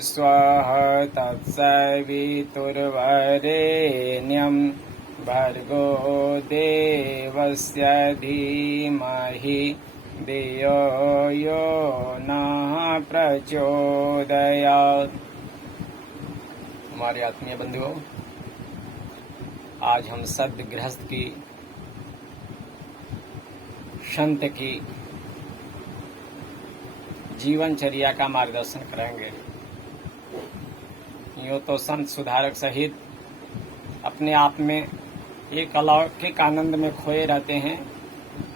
स्वः तत्सवितुर्वरेण्यं भर्गो देवस्य धीमहि धियो यो नः प्रचोदयात्। हमारे आत्मीय बंधुओं, आज हम सद्य गृहस्थ की, संत की जीवनचर्या का मार्गदर्शन करेंगे। यूँ तो संत सुधारक सहित अपने आप में एक अलौकिक आनंद में खोए रहते हैं,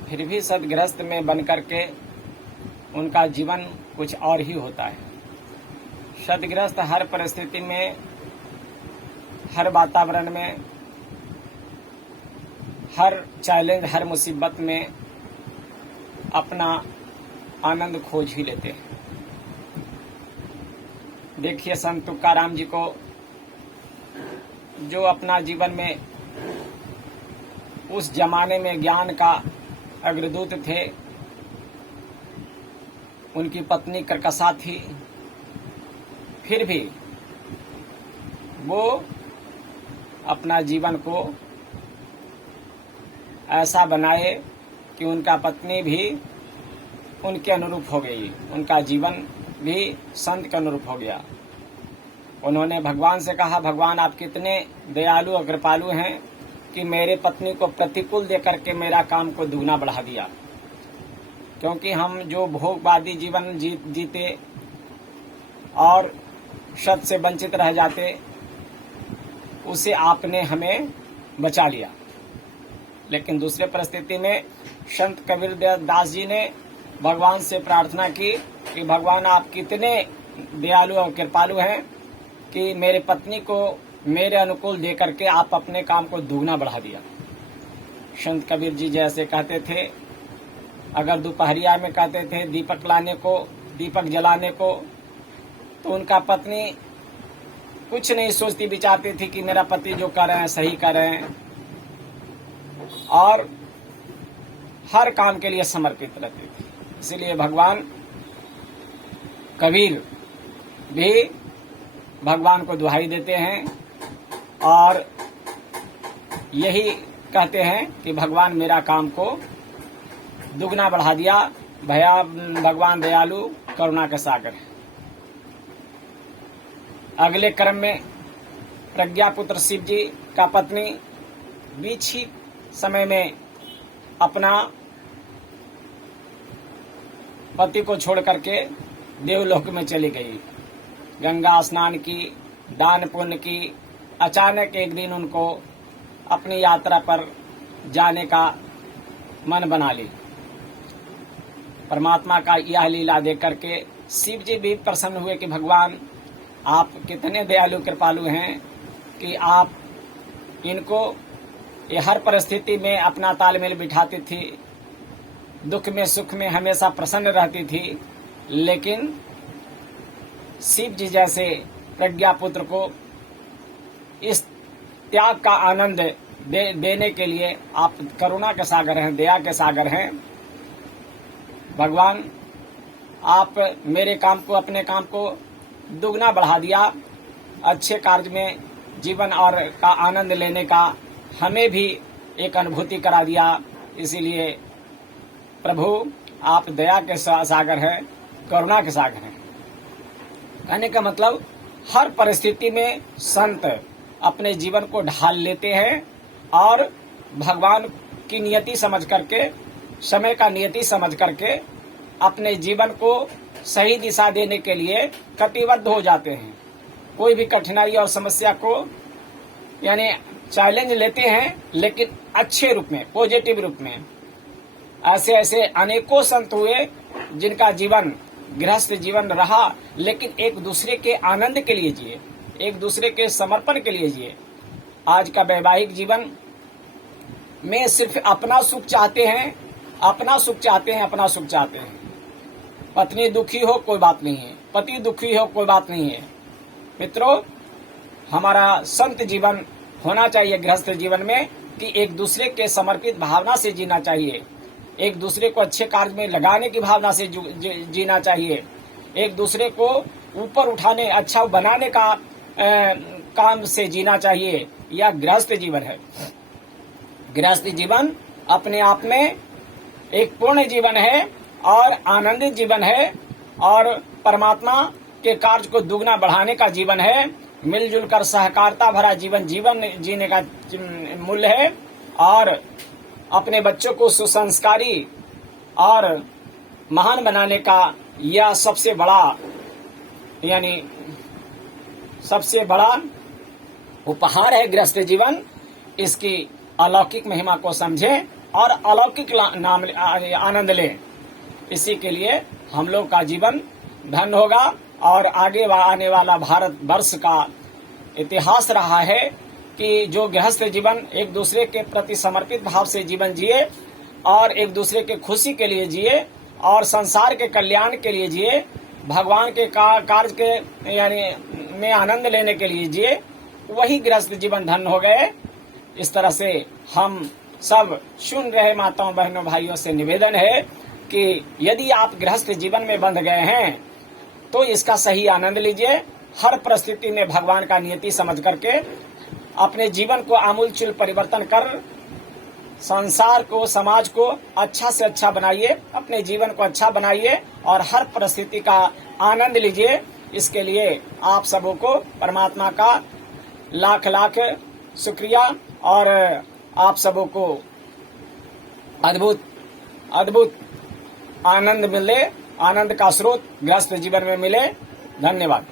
फिर भी सदगृहस्थ में बन करके उनका जीवन कुछ और ही होता है। सदगृहस्थ हर परिस्थिति में, हर वातावरण में, हर चैलेंज, हर मुसीबत में अपना आनंद खोज ही लेते हैं। देखिए संत तुकाराम जी को, जो अपना जीवन में उस जमाने में ज्ञान का अग्रदूत थे। उनकी पत्नी कर्कशा थी, फिर भी वो अपना जीवन को ऐसा बनाए कि उनका पत्नी भी उनके अनुरूप हो गई, उनका जीवन भी संत के अनुरूप हो गया। उन्होंने भगवान से कहा, भगवान आप कितने दयालु और कृपालु हैं कि मेरे पत्नी को प्रतिकूल देकर के मेरा काम को दुगना बढ़ा दिया। क्योंकि हम जो भोगवादी जीवन जीते और सत से वंचित रह जाते, उसे आपने हमें बचा लिया। लेकिन दूसरे परिस्थिति में संत कबीर दास जी ने भगवान से प्रार्थना की कि भगवान आप कितने दयालु और कृपालु हैं कि मेरे पत्नी को मेरे अनुकूल दे करके आप अपने काम को दुगना बढ़ा दिया। संत कबीर जी जैसे कहते थे, अगर दोपहरिया में कहते थे दीपक लाने को, दीपक जलाने को, तो उनका पत्नी कुछ नहीं सोचती, विचारती थी कि मेरा पति जो कर रहे हैं सही कर रहे हैं, और हर काम के लिए समर्पित रहती थी। इसलिए भगवान कबीर भी भगवान को दुहाई देते हैं और यही कहते हैं कि भगवान मेरा काम को दुगना बढ़ा दिया। भया भगवान दयालु करुणा के सागर है। अगले क्रम में प्रज्ञापुत्र शिव जी का पत्नी बीच ही समय में अपना पति को छोड़ करके देवलोक में चली गई। गंगा स्नान की, दान पुण्य की, अचानक एक दिन उनको अपनी यात्रा पर जाने का मन बना ली। परमात्मा का यह लीला देख करके शिव जी भी प्रसन्न हुए कि भगवान आप कितने दयालु कृपालु हैं कि आप इनको ये हर परिस्थिति में अपना तालमेल बिठाती थी, दुख में सुख में हमेशा प्रसन्न रहती थी। लेकिन शिव जी जैसे प्रज्ञापुत्र को इस त्याग का आनंद देने के लिए आप करुणा के सागर हैं, दया के सागर हैं। भगवान आप मेरे काम को, अपने काम को दुगना बढ़ा दिया। अच्छे कार्य में जीवन और का आनंद लेने का हमें भी एक अनुभूति करा दिया। इसीलिए प्रभु आप दया के सागर हैं, करुणा के सागर हैं। कहने का मतलब हर परिस्थिति में संत अपने जीवन को ढाल लेते हैं और भगवान की नियति समझ करके, समय का नियति समझ करके अपने जीवन को सही दिशा देने के लिए कटिबद्ध हो जाते हैं। कोई भी कठिनाई और समस्या को यानी चैलेंज लेते हैं, लेकिन अच्छे रूप में, पॉजिटिव रूप में। ऐसे ऐसे अनेकों संत हुए जिनका जीवन गृहस्थ जीवन रहा, लेकिन एक दूसरे के आनंद के लिए जिए, एक दूसरे के समर्पण के लिए जिए। आज का वैवाहिक जीवन में सिर्फ अपना सुख चाहते हैं, अपना सुख चाहते हैं, अपना सुख चाहते हैं। पत्नी दुखी हो कोई बात नहीं है, पति दुखी हो कोई बात नहीं है। मित्रों, हमारा संत जीवन होना चाहिए गृहस्थ जीवन में कि एक दूसरे के समर्पित भावना से जीना चाहिए, एक दूसरे को अच्छे कार्य में लगाने की भावना से जीना चाहिए, एक दूसरे को ऊपर उठाने, अच्छा बनाने का काम से जीना चाहिए। यह गृहस्थ जीवन है। गृहस्थ जीवन अपने आप में एक पूर्ण जीवन है और आनंदित जीवन है और परमात्मा के कार्य को दुगना बढ़ाने का जीवन है। मिलजुल कर सहकारिता भरा जीवन जीने का मूल्य है और अपने बच्चों को सुसंस्कारी और महान बनाने का यह सबसे बड़ा उपहार है गृहस्थ जीवन। इसकी अलौकिक महिमा को समझें और अलौकिक आनंद लें। इसी के लिए हम लोग का जीवन धन्य होगा और आगे आने वाला भारत वर्ष का इतिहास रहा है कि जो गृहस्थ जीवन एक दूसरे के प्रति समर्पित भाव से जीवन जिए और एक दूसरे के खुशी के लिए जिए और संसार के कल्याण के लिए जिए, भगवान के कार्य के में आनंद लेने के लिए जिए, वही गृहस्थ जीवन धन्य हो गए। इस तरह से हम सब सुन रहे माताओं बहनों भाइयों से निवेदन है कि यदि आप गृहस्थ जीवन में बंध गए हैं तो इसका सही आनंद लीजिए। हर परिस्थिति में भगवान का नियति समझ करके अपने जीवन को आमूलचूल परिवर्तन कर संसार को, समाज को अच्छा से अच्छा बनाइए, अपने जीवन को अच्छा बनाइए और हर परिस्थिति का आनंद लीजिए। इसके लिए आप सबों को परमात्मा का लाख लाख शुक्रिया और आप सबों को अद्भुत आनंद मिले, आनंद का स्रोत गृहस्थ जीवन में मिले। धन्यवाद।